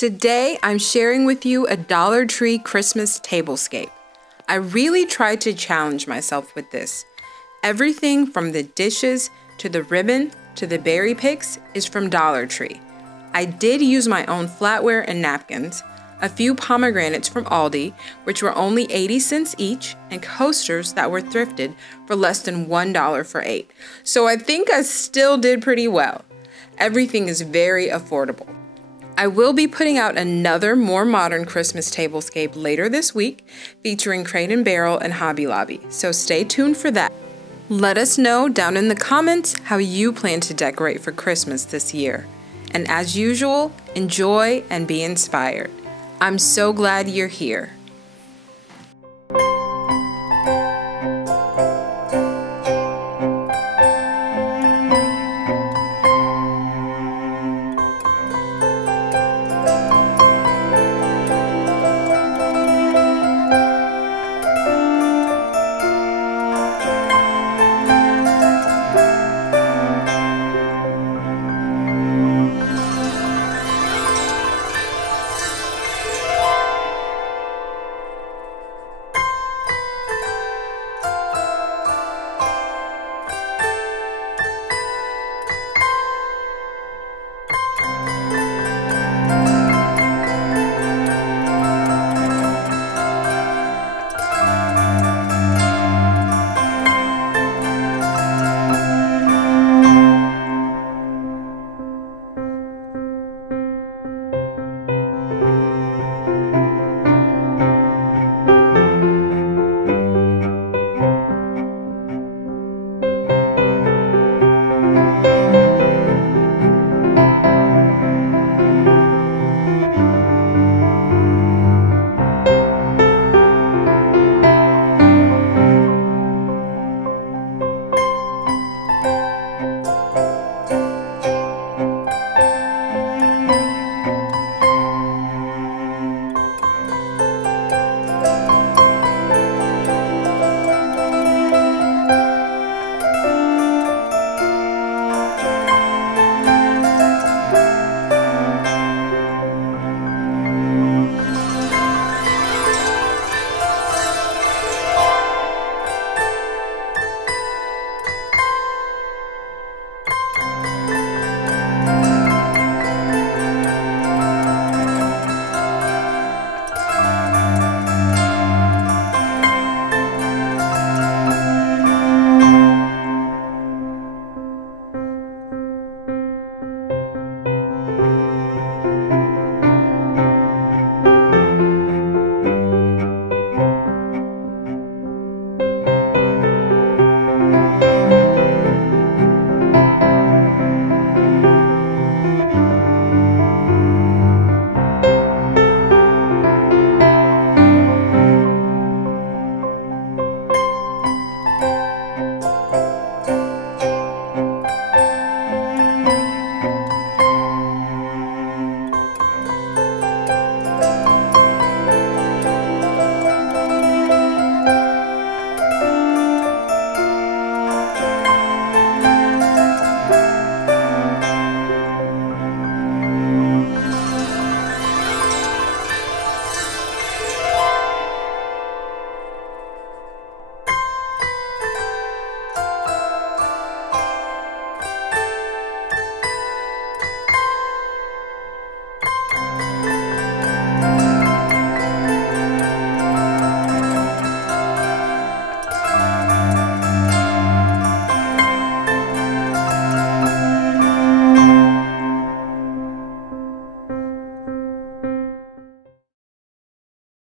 Today, I'm sharing with you a Dollar Tree Christmas Tablescape. I really tried to challenge myself with this. Everything from the dishes to the ribbon to the berry picks is from Dollar Tree. I did use my own flatware and napkins, a few pomegranates from Aldi, which were only 80 cents each, and coasters that were thrifted for less than $1 for 8. So I think I still did pretty well. Everything is very affordable. I will be putting out another more modern Christmas tablescape later this week, featuring Crate & Barrel and Hobby Lobby, so stay tuned for that. Let us know down in the comments how you plan to decorate for Christmas this year. And as usual, enjoy and be inspired. I'm so glad you're here.